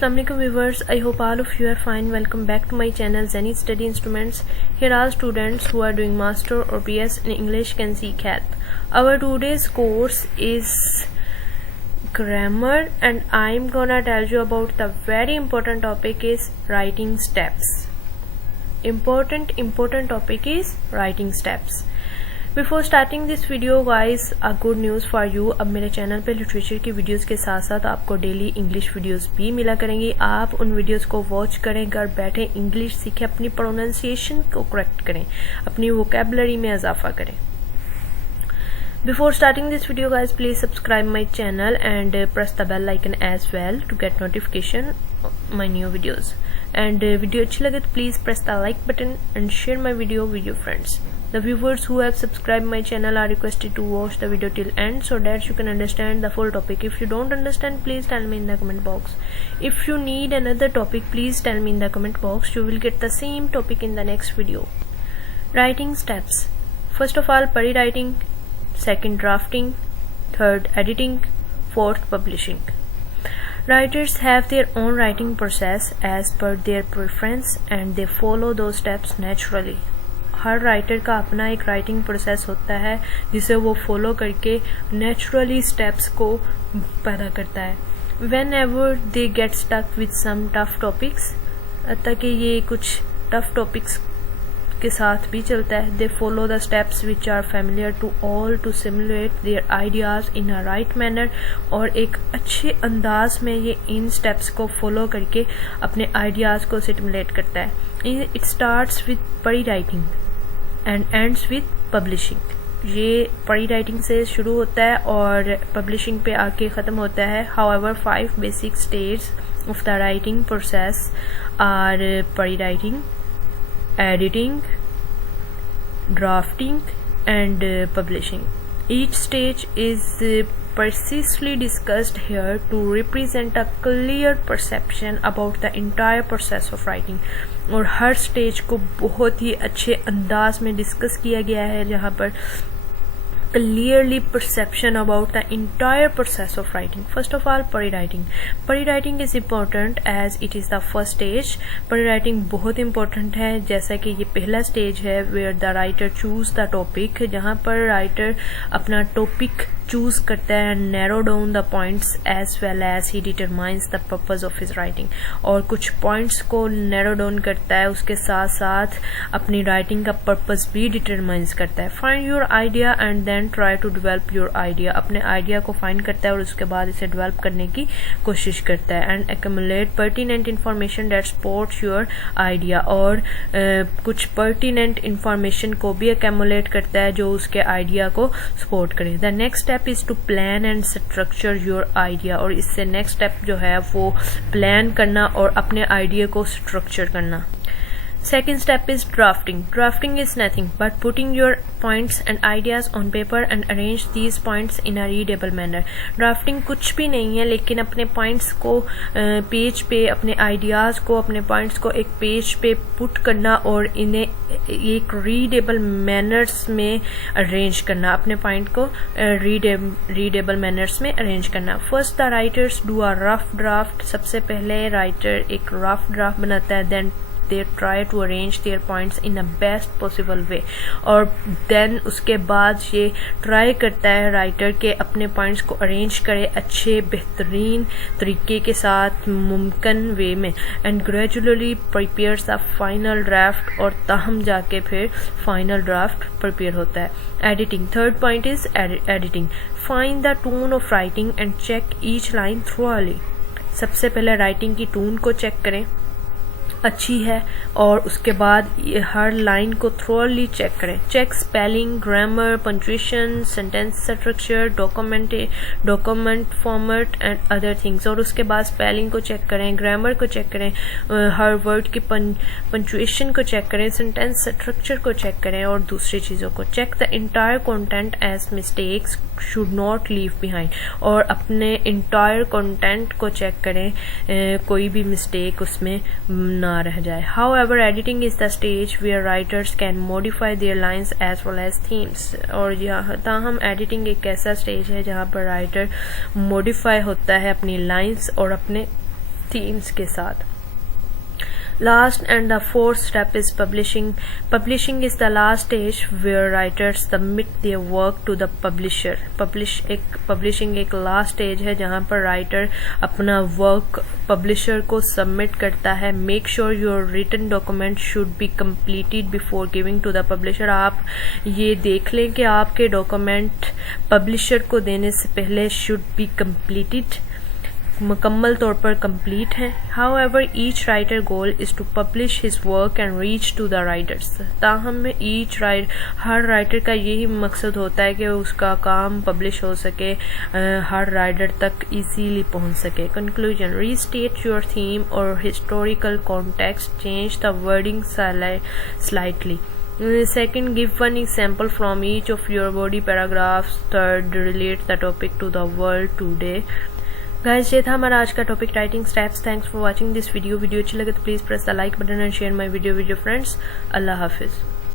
Assalamualaikum viewers, I hope all of you are fine. Welcome back to my channel Zenith Study Instruments. Here all students who are doing master or BS in English can seek help. Our today's course is grammar and I'm gonna tell you about the very important topic is writing steps. Important topic is writing steps. Before starting this video guys, a good news for you. अब मेरे channel पे literature की videos के साथ साथ आपको daily English videos भी मिला करेंगी. आप उन वीडियोस को वॉच करें, घर बैठे इंग्लिश सीखें, अपनी प्रोनाउंसिएशन को करेक्ट करें, अपनी वोकैबुलरी में इजाफा करें. Before starting this video guys, please subscribe my channel and press the bell icon as well to get notification my new videos. And video अच्छी लगे तो please press the like button and share my video with your friends. The viewers who have subscribed my channel are requested to watch the video till end so that you can understand the full topic. If you don't understand, please tell me in the comment box. If you need another topic, please tell me in the comment box. You will get the same topic in the next video. Writing steps. First of all, pre-writing, second drafting, third editing, fourth publishing. Writers have their own writing process as per their preference and they follow those steps naturally. Her writer का अपना एक writing process होता है जिसे वो follow करके naturally steps को पैदा करता है. Whenever they get stuck with some tough topics, ताकि ये कुछ टफ टॉपिक्स के साथ भी चलता है, they follow the steps which are familiar to all to simulate their ideas in a right manner. और एक अच्छे अंदाज में ये इन स्टेप्स को फॉलो करके अपने आइडियाज को सिमुलेट करता है. It starts with pre writing and ends with publishing. ये प्री राइटिंग से शुरू होता है और पब्लिशिंग पे आके ख़त्म होता है. However 5 basic stage of the writing process are prewriting, editing, drafting and publishing. Each stage is precisely discussed here to represent a clear perception about the entire process of writing. और हर stage को बहुत ही अच्छे अंदाज में discuss किया गया है जहाँ पर clearly perception about the entire process of writing. First of all, pre-writing. Pre-writing is important as it is the first stage. Pre-writing बहुत important है जैसा कि ये पहला स्टेज है where the writer choose the topic, जहाँ पर राइटर अपना टॉपिक चूज करता है, narrow down the points as well as he determines the purpose of his writing. और कुछ पॉइंट्स को नैरो डाउन करता है, उसके साथ साथ अपनी राइटिंग का पर्पज भी डिटरमाइंस करता है. Find your idea and then try to develop your idea. अपने आइडिया को फाइंड करता है और उसके बाद इसे डेवलप करने की कोशिश करता है. And accumulate pertinent information that supports your idea. और कुछ पर्टिनेंट इन्फॉर्मेशन को भी एक्यूमुलेट करता है जो उसके आइडिया को सपोर्ट करे. The next step is to plan and structure your idea. और इससे नेक्स्ट स्टेप जो है वो प्लान करना और अपने आइडिया को स्ट्रक्चर करना. Second step is drafting. Drafting is nothing but putting your points and ideas on paper and arrange these points in a readable manner. Drafting कुछ भी नहीं है लेकिन अपने points को पेज पे, अपने ideas को, अपने points को एक पेज पे put करना और इन्हें एक readable manners में arrange करना. अपने point को readable manners में arrange करना. First the writers do a rough draft. सबसे पहले writer एक rough draft बनाता है. Then they try to arrange their points in the best possible way. और then उसके बाद ये try करता है राइटर के अपने points को arrange करे अच्छे बेहतरीन तरीके के साथ मुमकिन वे में. and gradually prepares the final draft. और ताहम जाके फिर final draft prepare होता है. editing. Third point is editing. Find the tone of writing and check each line thoroughly. सबसे पहले राइटिंग की टून को चेक करें अच्छी है और उसके बाद हर लाइन को थ्रोली चेक करें. Check spelling, grammar, punctuation, sentence structure, document format and other things. और उसके बाद स्पेलिंग को चेक करें, ग्रामर को चेक करें, हर वर्ड की पंक्चुएशन को चेक करें, सेंटेंस स्ट्रक्चर को चेक करें और दूसरी चीज़ों को. Check the entire content as mistakes should not leave behind. और अपने इंटायर कंटेंट को चेक करें, कोई भी मिस्टेक उसमें ना रह जाए. However, editing is the stage where writers can modify their lines as well as themes. और यहाँ ताहम एडिटिंग एक ऐसा स्टेज है जहाँ पर राइटर मॉडिफाई होता है अपनी लाइंस और अपने themes के साथ. Last and the fourth step is publishing. Publishing is the last stage where writers submit their work to the publisher. Publishing एक last stage है जहाँ पर writer अपना work publisher को submit करता है. Make sure your written document should be completed before giving to the publisher. आप ये देख लें कि आपके document publisher को देने से पहले should be completed, मुकम्मल तौर पर कंप्लीट है. However, each writer goal is to publish his work and reach to the writers. ताहम हर राइटर का यही मकसद होता है कि उसका काम पब्लिश हो सके, हर राइटर तक इजीली पहुंच सके. Conclusion: restate your theme or historical context, change the wording slightly. Second, give one example from each of your body paragraphs. Third, relate the topic to the world today. Guys, ये था हमारा आज का topic, writing steps. Thanks for watching this video. अच्छी लगे तो please press the like button and share my video with your friends. Allah Hafiz.